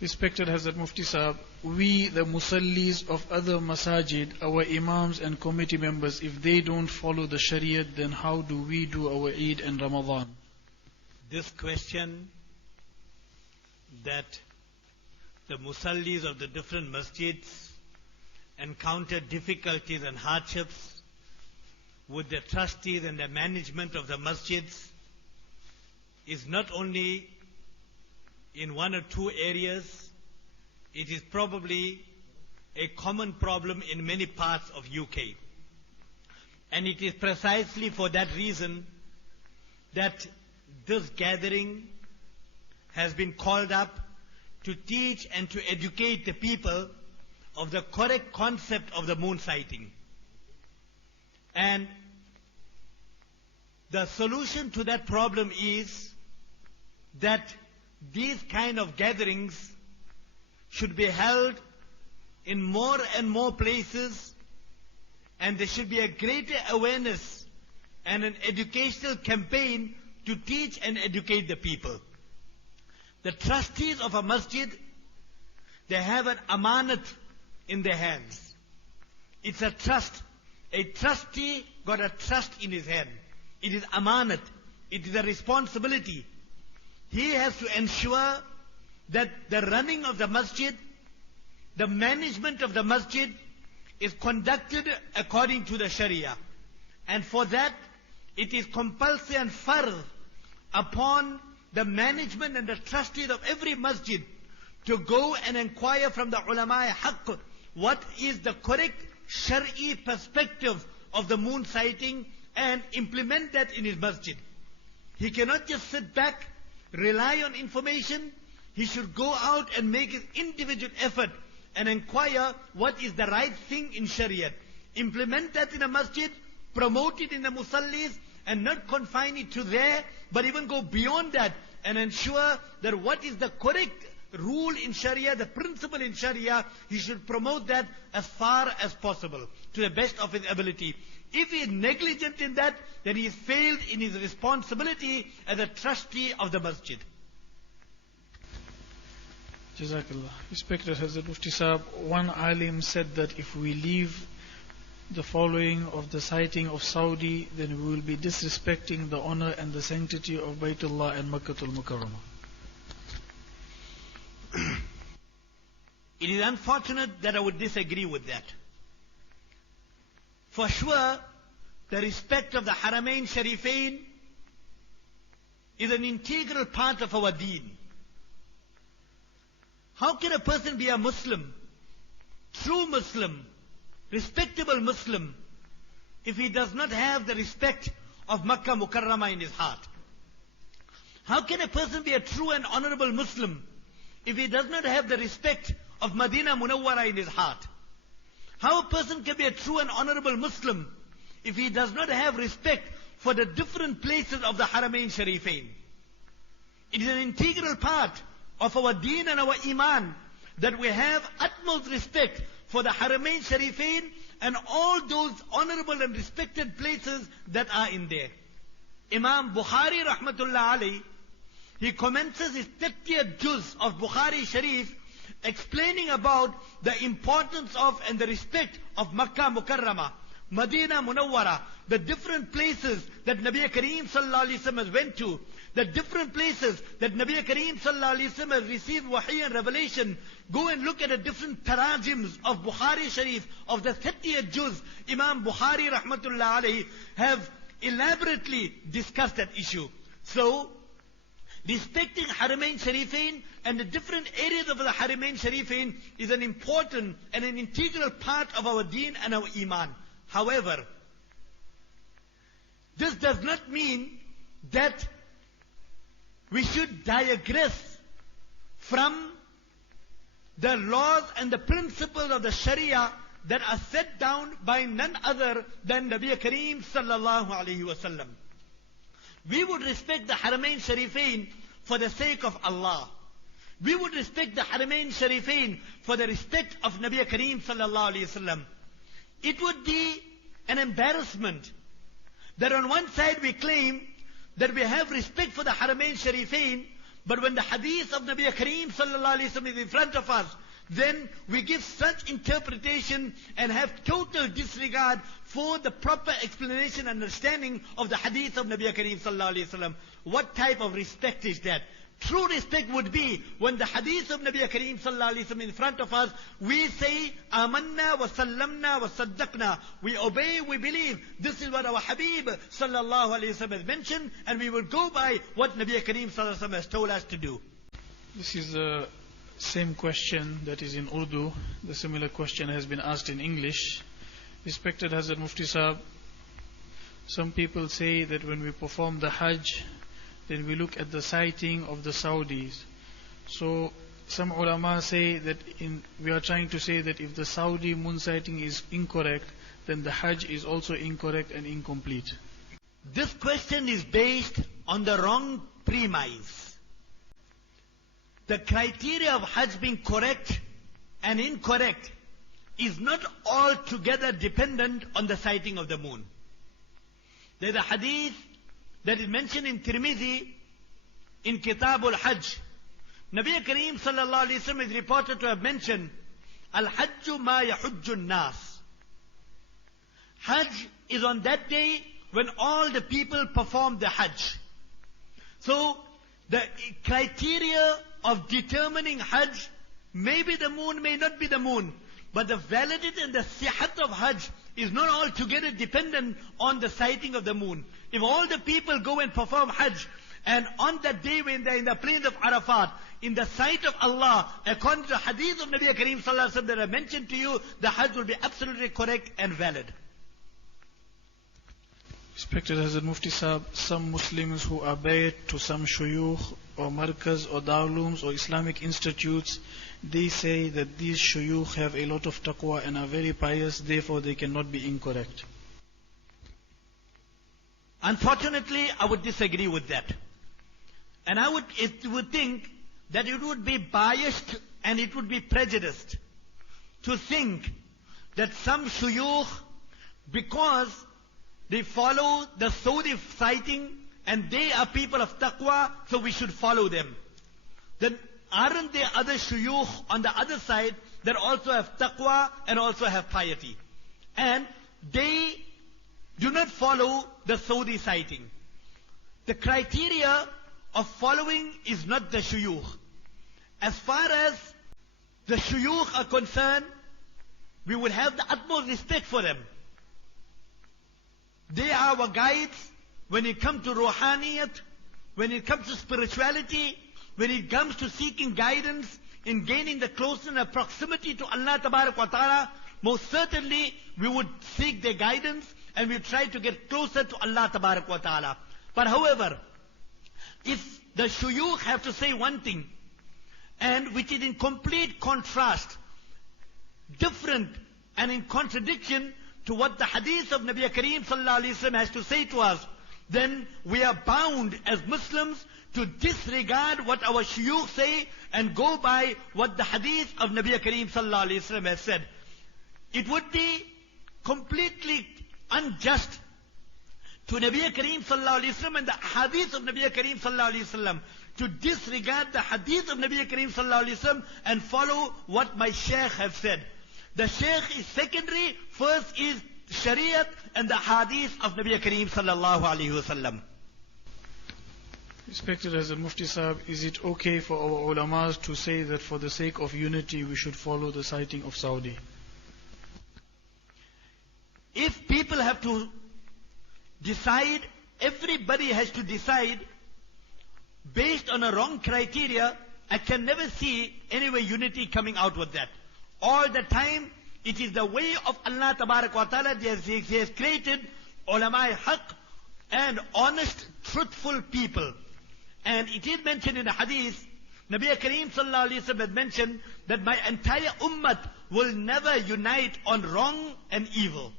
Respected Hazrat Mufti Sahab, we the musallis of other masajid, our imams and committee members, if they don't follow the Shariat, then how do we do our Eid and Ramadan? This question that the musallis of the different masjids encounter difficulties and hardships with the trustees and the management of the masjids is not only in one or two areas, it is probably a common problem in many parts of UK. And it is precisely for that reason that this gathering has been called up to teach and to educate the people of the correct concept of the moon sighting. And the solution to that problem is that these kind of gatherings should be held in more and more places, and there should be a greater awareness and an educational campaign to teach and educate the people. The trustees of a masjid, they have an amanat in their hands. It's a trust. A trustee got a trust in his hand. It is amanat. It is a responsibility. He has to ensure that the running of the masjid, the management of the masjid is conducted according to the Sharia. And for that, it is compulsory and fard upon the management and the trustees of every masjid to go and inquire from the ulama haqq what is the correct Shari perspective of the moon sighting and implement that in his masjid. He cannot just sit back, rely on information. He should go out and make his individual effort and inquire what is the right thing in Shariat. Implement that in a masjid, promote it in the musallis, and not confine it to there, but even go beyond that and ensure that what is the correct rule in Sharia, the principle in Sharia, he should promote that as far as possible, to the best of his ability. If he is negligent in that, then he has failed in his responsibility as a trustee of the masjid. Jazakallah. Respected Hazrat Mufti Sahab, one alim said that if we leave the following of the sighting of Saudi, then we will be disrespecting the honor and the sanctity of Baytullah and Makkatul Mukarramah. It is unfortunate that I would disagree with that. For sure, the respect of the Haramain Sharifain is an integral part of our deen. How can a person be a Muslim, true Muslim, respectable Muslim, if he does not have the respect of Makkah Mukarramah in his heart? How can a person be a true and honorable Muslim if he does not have the respect of Madinah Munawwara in his heart? How a person can be a true and honorable Muslim if he does not have respect for the different places of the Haramain Sharifain? It is an integral part of our deen and our iman that we have utmost respect for the Haramain Sharifain and all those honorable and respected places that are in there. Imam Bukhari rahmatullah alayhi, he commences his 30th juz of Bukhari Sharif explaining about the importance of and the respect of Makkah Mukarramah, Madinah Munawwara, the different places that Nabi Kareem sallallahu alaihi wasallam went to, the different places that Nabi Kareem sallallahu alaihi wasallam received wahi and revelation. Go and look at the different tarajims of Bukhari Sharif of the 30th juz. Imam Bukhari rahmatullah alayhi have elaborately discussed that issue. So, respecting Haramain Sharifain and the different areas of the Haramain Sharifain is an important and an integral part of our deen and our iman. However, this does not mean that we should digress from the laws and the principles of the Sharia that are set down by none other than Nabi Kareem sallallahu alaihi wasallam. We would respect the Haramain Sharifain for the sake of Allah. We would respect the Haramain Sharifain for the respect of Nabi Kareem sallallahu alaihi wasallam. It would be an embarrassment that on one side we claim that we have respect for the Haramain Sharifain, But when the hadith of Nabi Kareem sallallahu alayhi wa sallam is in front of us, then we give such interpretation and have total disregard for the proper explanation and understanding of the hadith of Nabi Kareem sallallahu alayhi wa sallam. What type of respect is that? True respect would be when the hadith of Nabi Kareem sallallahu alayhi wa sallam in front of us, we say, Amanna wa sallamna wa saddaqna. We obey, we believe. This is what our Habib sallallahu alayhi wa sallam has mentioned, and we will go by what Nabi Kareem sallallahu alayhi wa sallam has told us to do. This is the same question that is in Urdu. The similar question has been asked in English. Respected Hazrat Mufti Sahib, some people say that when we perform the Hajj, then we look at the sighting of the Saudis. So some ulama say that we are trying to say that if the Saudi moon sighting is incorrect, then the Hajj is also incorrect and incomplete. This question is based on the wrong premise. The criteria of Hajj being correct and incorrect is not altogether dependent on the sighting of the moon. There is a hadith that is mentioned in Tirmidhi in Kitab al-Hajj. Nabi Kareem sallallahu alayhi wa sallam is reported to have mentioned, Al-Hajju ma yahujju nas. Hajj is on that day when all the people perform the Hajj. So the criteria of determining Hajj may be the moon, may not be the moon. But the validity and the sihat of Hajj is not altogether dependent on the sighting of the moon. If all the people go and perform Hajj, and on that day when they're in the plains of Arafat, in the sight of Allah, according to the hadith of Nabi Kareem sallallahu alaihi wasallam that I mentioned to you, the Hajj will be absolutely correct and valid. Respected Hazrat Mufti Sahib, some Muslims who are bayat to some shuyukh or markaz or darulooms or Islamic institutes, they say that these shuyukh have a lot of taqwa and are very pious, therefore they cannot be incorrect. Unfortunately, I would disagree with that. And I would think that it would be biased and it would be prejudiced to think that some shuyukh, because they follow the Saudi sighting and they are people of taqwa, so we should follow them. Then aren't there other shuyukh on the other side that also have taqwa and also have piety? And they do not follow the Saudi sighting. The criteria of following is not the shuyukh. As far as the shuyukh are concerned, we would have the utmost respect for them. They are our guides when it comes to ruhaniyat, when it comes to spirituality, when it comes to seeking guidance, in gaining the closeness and proximity to Allah Tabarak wa Ta'ala. Most certainly we would seek their guidance and we try to get closer to Allah Tabarak wa Ta'ala. But however, if the shuyukh have to say one thing, and which is in complete contrast, different and in contradiction to what the hadith of Nabi Kareem sallallahu alayhi wa sallam has to say to us, then we are bound as Muslims to disregard what our shuyukh say and go by what the hadith of Nabi Kareem sallallahu alayhi wa sallam has said. It would be completely unjust to Nabi Kareem sallallahu alayhi wa sallam and the hadith of Nabi Kareem sallallahu alayhi wa sallam to disregard the hadith of Nabi Kareem sallallahu alayhi wa sallam and follow what my shaykh have said. The shaykh is secondary, first is Shariat and the hadith of Nabi Kareem sallallahu alayhi wa sallam. Respected Hazrat Mufti Sahib, is it okay for our ulamas to say that for the sake of unity we should follow the sighting of Saudi? If people have to decide, everybody has to decide based on a wrong criteria, I can never see any way unity coming out with that. All the time, it is the way of Allah Tabarak wa Ta'ala. He has created ulama haq and honest, truthful people. And it is mentioned in the hadith, Nabi Kareem sallallahu alayhi wa sallam had mentioned that my entire ummah will never unite on wrong and evil.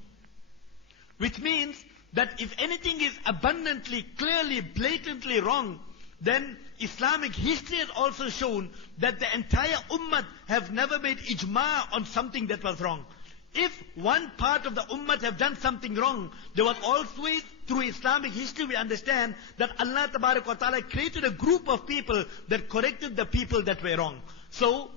Which means that if anything is abundantly, clearly, blatantly wrong, then Islamic history has also shown that the entire ummah have never made ijma on something that was wrong. If one part of the ummah have done something wrong, there was always, through Islamic history we understand that Allah Tabarak wa Ta'ala created a group of people that corrected the people that were wrong. So,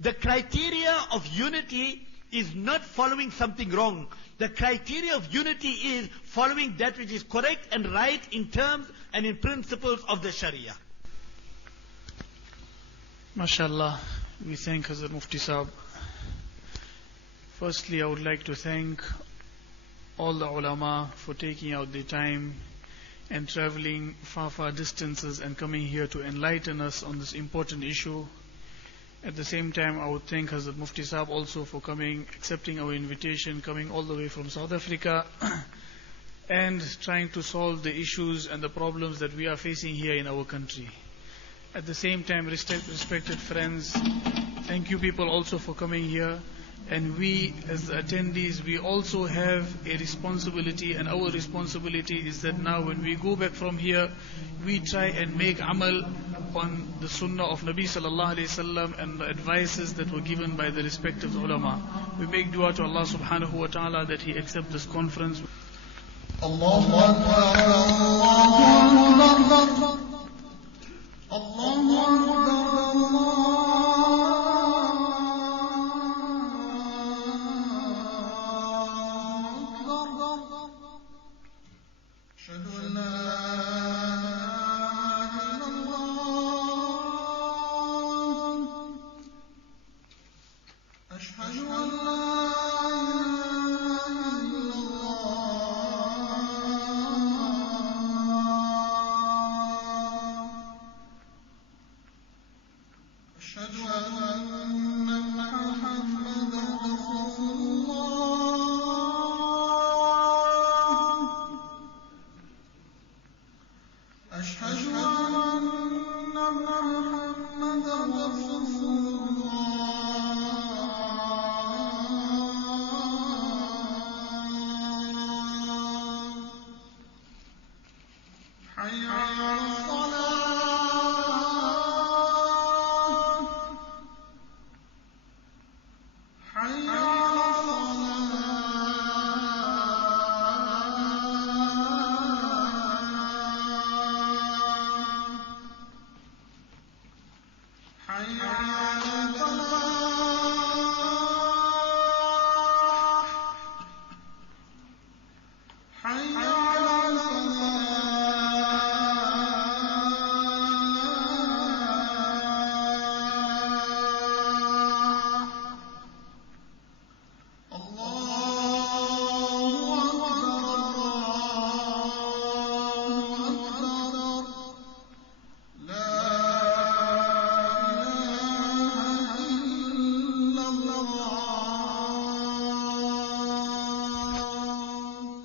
the criteria of unity is not following something wrong. The criteria of unity is following that which is correct and right in terms and in principles of the Sharia. MashaAllah, we thank Hazrat Mufti Sahab. Firstly, I would like to thank all the ulama for taking out their time and traveling far distances and coming here to enlighten us on this important issue. At the same time, I would thank Hazrat Mufti Sahab also for coming, accepting our invitation, coming all the way from South Africa and trying to solve the issues and the problems that we are facing here in our country. At the same time, respected friends, thank you people also for coming here. And we as attendees, we also have a responsibility, and our responsibility is that now when we go back from here, we try and make amal on the sunnah of Nabi sallallahu alayhi wasallam and the advices that were given by the respective ulama. We make dua to Allah subhanahu wa ta'ala that He accept this conference. Allahu Akbar, Allahu Akbar. حي على